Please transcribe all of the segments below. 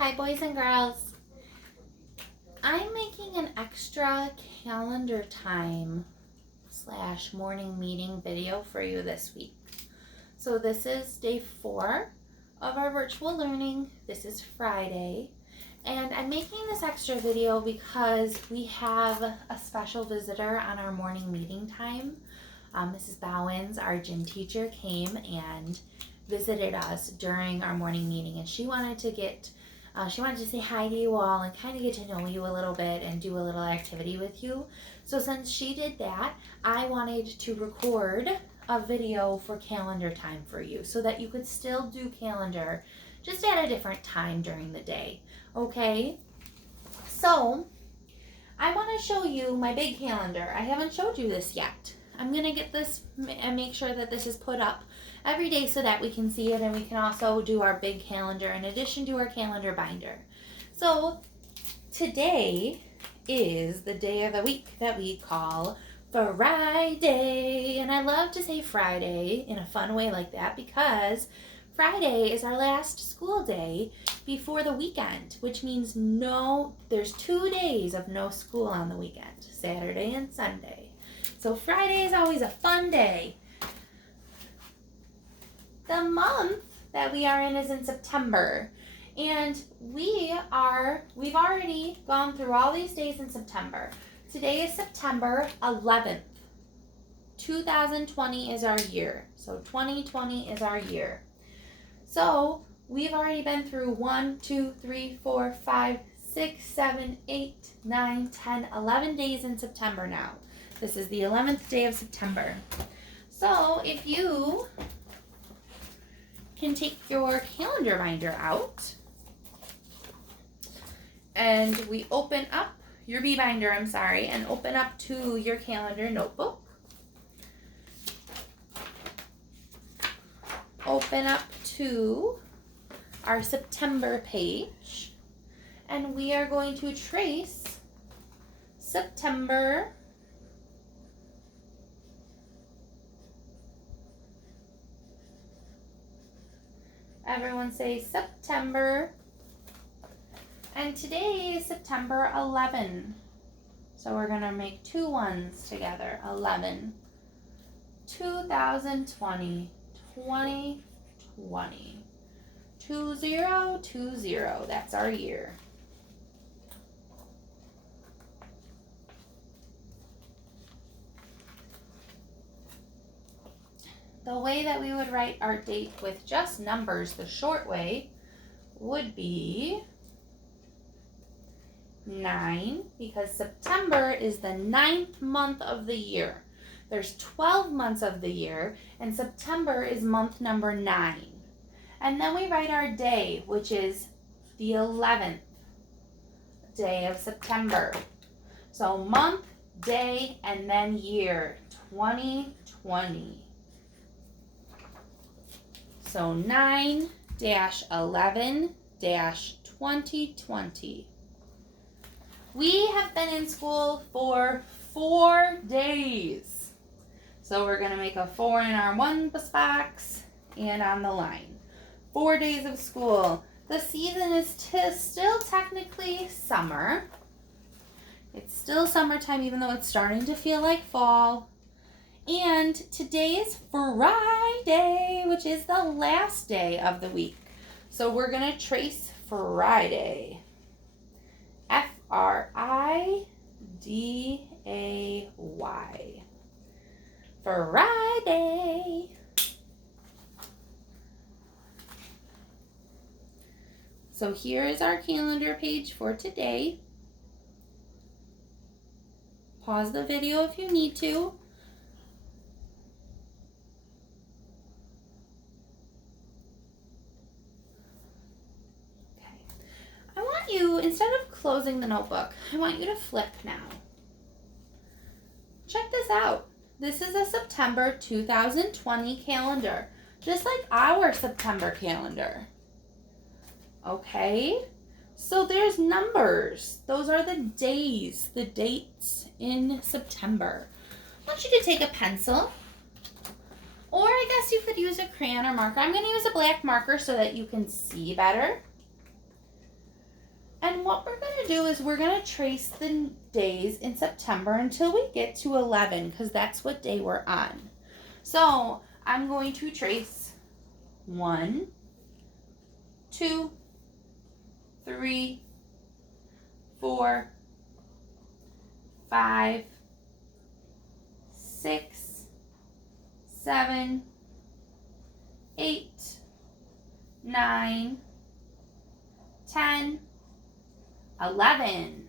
Hi boys and girls. I'm making an extra calendar time / morning meeting video for you this week. So this is day 4 of our virtual learning. This is Friday. And I'm making this extra video because we have a special visitor on our morning meeting time. Mrs. Bowens, our gym teacher, came and visited us during our morning meeting, and she wanted to say hi to you all and kind of get to know you a little bit and do a little activity with you. So since she did that, I wanted to record a video for calendar time for you so that you could still do calendar just at a different time during the day. Okay? So I want to show you my big calendar. I haven't showed you this yet. I'm going to get this and make sure that this is put up every day so that we can see it, and we can also do our big calendar in addition to our calendar binder. So today is the day of the week that we call Friday, and I love to say Friday in a fun way like that because Friday is our last school day before the weekend, which means there's 2 days of no school on the weekend, Saturday and Sunday. So Friday is always a fun day. The month that we are in is in September, and we've already gone through all these days in September. Today is September 11th. 2020 is our year. So 2020 is our year. So we've already been through 1, 2, 3, 4, 5, 6, 7, 8, 9, 10, 11 days in September now. This is the 11th day of September. So if you can take your calendar binder out and we open up your bee binder, and open up to your calendar notebook. Open up to our September page, and we are going to trace September Everyone say September. And today is September 11. So we're going to make 2 ones together. 11. 2020. 2020. 2020. That's our year. The way that we would write our date with just numbers, the short way, would be 9, because September is the 9th month of the year. There's 12 months of the year, and September is month number 9. And then we write our day, which is the 11th day of September. So month, day, and then year, 2020. So 9-11-2020. We have been in school for 4 days. So we're going to make a 4 in our 1 box and on the line. 4 days of school. The season is still technically summer. It's still summertime, even though it's starting to feel like fall. And today is Friday, which is the last day of the week. So we're going to trace Friday. Friday. Friday. So here is our calendar page for today. Pause the video if you need to. Instead of closing the notebook, I want you to flip now. Check this out. This is a September 2020 calendar, just like our September calendar. Okay? So there's numbers. Those are the days, the dates in September. I want you to take a pencil, or I guess you could use a crayon or marker. I'm going to use a black marker so that you can see better. what we're going to do is we're going to trace the days in September until we get to 11, because that's what day we're on. So I'm going to trace 1, 2, 3, 4, 5, 6, 7, 8, 9, 10, 11.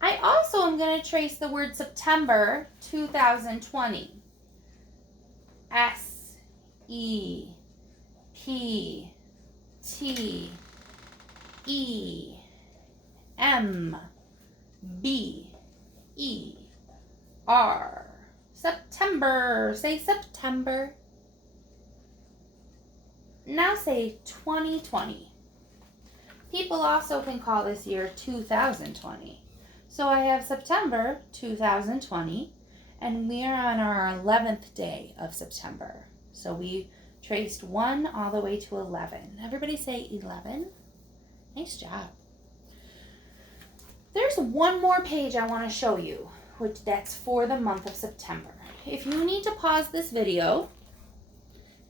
I also am going to trace the word September 2020. S, E, P, T, E, M, B, E, R. September. Say September. Now say 2020. People also can call this year 2020. So I have September 2020, and we are on our 11th day of September. So we traced 1 all the way to 11. Everybody say 11. Nice job. There's one more page I want to show you, which that's for the month of September. If you need to pause this video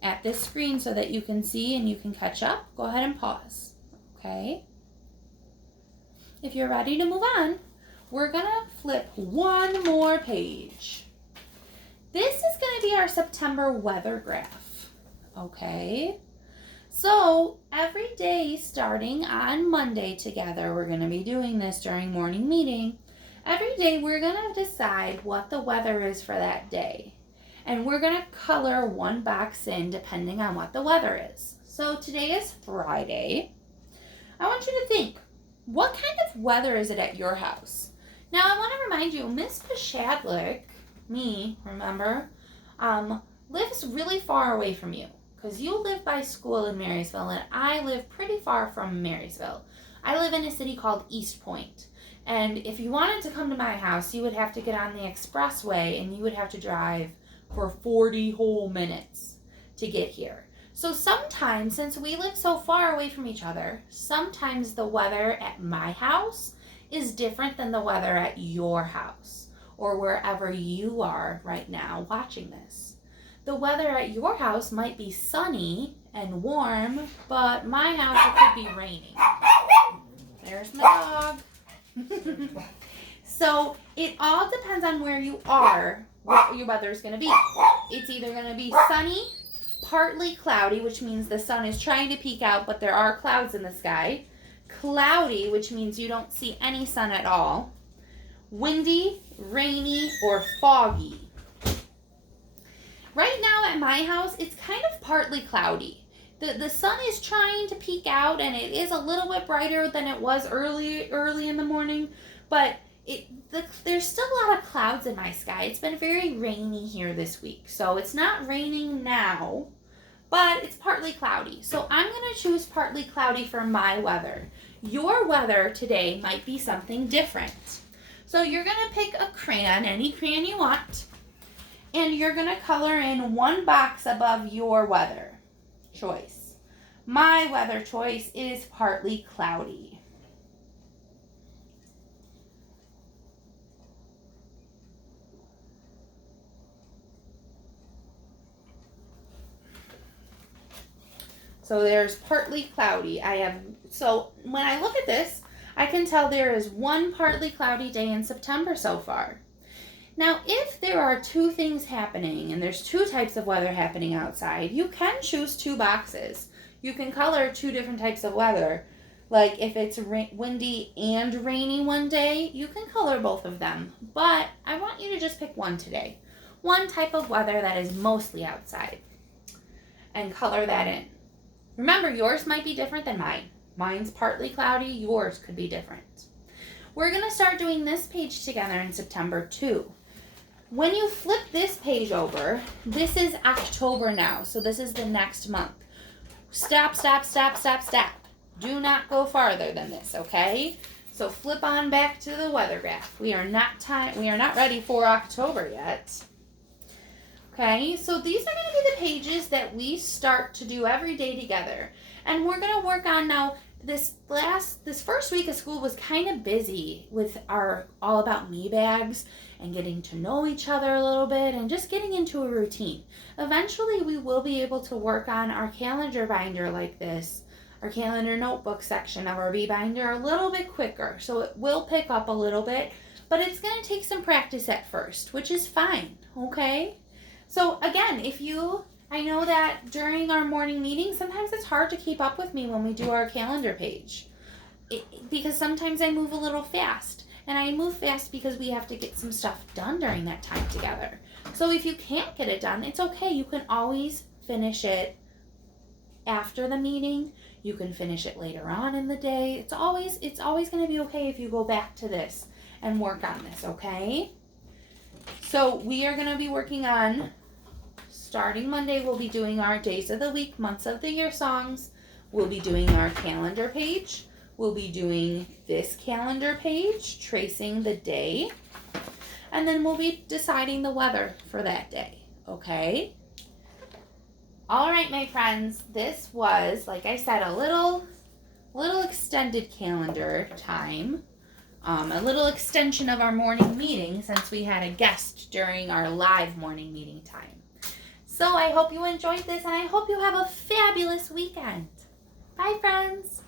at this screen so that you can see and you can catch up, go ahead and pause. Okay? If you're ready to move on, we're going to flip one more page. This is going to be our September weather graph. Okay? So every day starting on Monday together, we're going to be doing this during morning meeting. Every day we're going to decide what the weather is for that day. And we're going to color one box in depending on what the weather is. So today is Friday. I want you to think, what kind of weather is it at your house? Now I want to remind you, Miss Pashadlik, me, remember, lives really far away from you. Because you live by school in Marysville, and I live pretty far from Marysville. I live in a city called East Point. And if you wanted to come to my house, you would have to get on the expressway, and you would have to drive for 40 whole minutes to get here. So sometimes, since we live so far away from each other, sometimes the weather at my house is different than the weather at your house or wherever you are right now watching this. The weather at your house might be sunny and warm, but my house, it could be raining. There's my dog. So it all depends on where you are, what your weather is going to be. It's either going to be sunny, partly cloudy, which means the sun is trying to peek out, but there are clouds in the sky. Cloudy, which means you don't see any sun at all. Windy, rainy, or foggy. Right now at my house, it's kind of partly cloudy. The sun is trying to peek out, and it is a little bit brighter than it was early in the morning, but there's still a lot of clouds in my sky. It's been very rainy here this week, so it's not raining now, but it's partly cloudy. So I'm going to choose partly cloudy for my weather. Your weather today might be something different. So you're going to pick a crayon, any crayon you want, and you're going to color in one box above your weather choice. My weather choice is partly cloudy. So there's partly cloudy. So when I look at this, I can tell there is one partly cloudy day in September so far. Now, if there are two things happening and there's two types of weather happening outside, you can choose two boxes. You can color two different types of weather. Like if it's windy and rainy one day, you can color both of them. But I want you to just pick one today. One type of weather that is mostly outside. And color that in. Remember, yours might be different than mine. Mine's partly cloudy, yours could be different. We're going to start doing this page together in September too. When you flip this page over, this is October now, so this is the next month. Stop, stop, stop, stop, stop. Do not go farther than this, okay? So flip on back to the weather graph. We are not ready for October yet. Okay, so these are going to be the pages that we start to do every day together. And we're going to work on now this first week of school was kind of busy with our All About Me bags and getting to know each other a little bit and just getting into a routine. Eventually we will be able to work on our calendar binder like this, our calendar notebook section of our bee binder, a little bit quicker. So it will pick up a little bit, but it's going to take some practice at first, which is fine, okay? So again, I know that during our morning meeting, sometimes it's hard to keep up with me when we do our calendar page because sometimes I move a little fast. And I move fast because we have to get some stuff done during that time together. So if you can't get it done, it's okay. You can always finish it after the meeting. You can finish it later on in the day. It's always going to be okay if you go back to this and work on this, okay? So we are going to be working on, starting Monday, we'll be doing our days of the week, months of the year songs. We'll be doing our calendar page. We'll be doing this calendar page, tracing the day. And then we'll be deciding the weather for that day, okay? All right, my friends, this was, like I said, a little extended calendar time. A little extension of our morning meeting since we had a guest during our live morning meeting time. So I hope you enjoyed this and I hope you have a fabulous weekend. Bye, friends.